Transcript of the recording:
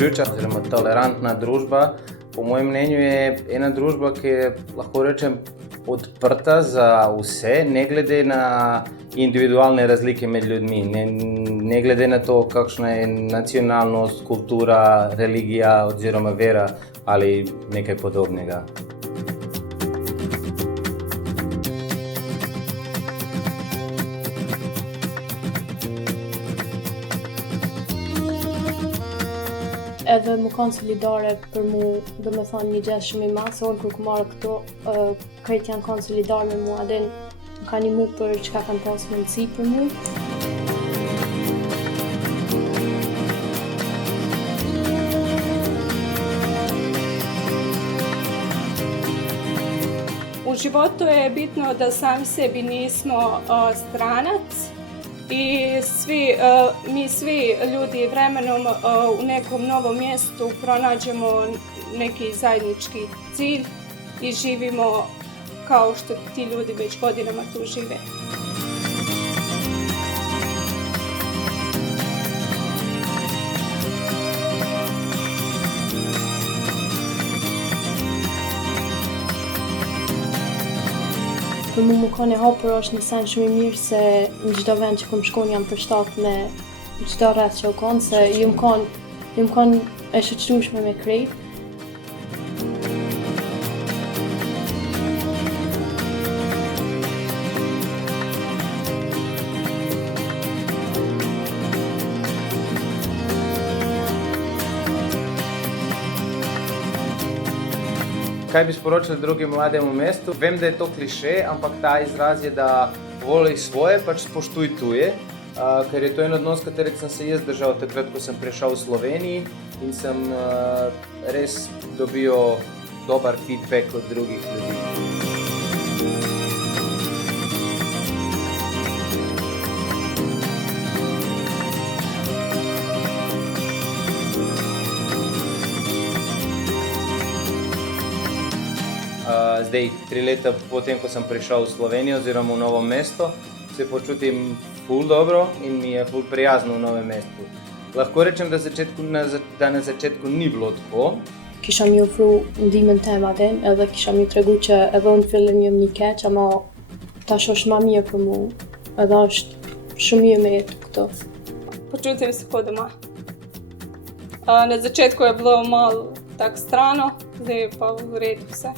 vključujoča oziroma tolerantna družba, po mojem mnenju je ena družba, ki je, lahko rečem, odprta za vse, ne glede na individualne razlike med ljudmi, ne glede na to, kakšna je nacionalnost, kultura, religija oziroma vera ali nekaj podobnega. Edhe më kanë solidare për mu, dhe me thonë një gjë shumë i masë, kur ku marrë këto, krejt janë kanë solidare me mua, dhe më kanë i mu për çka kanë pas mundësi për mu. U životu je bitno da sami sebi nismo stranac i mi svi ljudi vremenom u nekom novom mjestu pronađemo neki zajednički cilj i živimo kao što ti ljudi već godinama tu žive. Për mu më kanë e hapur është një sen shumë i mirë se në çdo vend që kom shkon jam përshtat me çdo rreth që u kanë, se ju më kanë e shoqërueshme me krejt. Kaj bi sporočili drugim mladim v mestu? Vem, da je to kliše, ampak ta izraz je, da voli svoje, pač spoštuj tuje, ker je to en odnos, katerega sem se jaz držal takrat, ko sem prišel v Sloveniji in sem res dobil dober feedback od drugih ljudi. Zdaj, 3 leta potem, ko sem prišel v Slovenijo oziroma v novo mesto, se počutim ful dobro in mi je ful prijazno v novem mestu. Lahko rečem, da na začetku ni bilo tako. Kisha mi ofru ndihmën time atë, edhe kisha mi tregu që edhe unë fillim jam një keq, ama tash është ma mirë për mu, edhe është shumë mirë me jetu këto. Počutim se ko doma. Na začetku je bilo malo tak strano, zdaj pa v redu vse.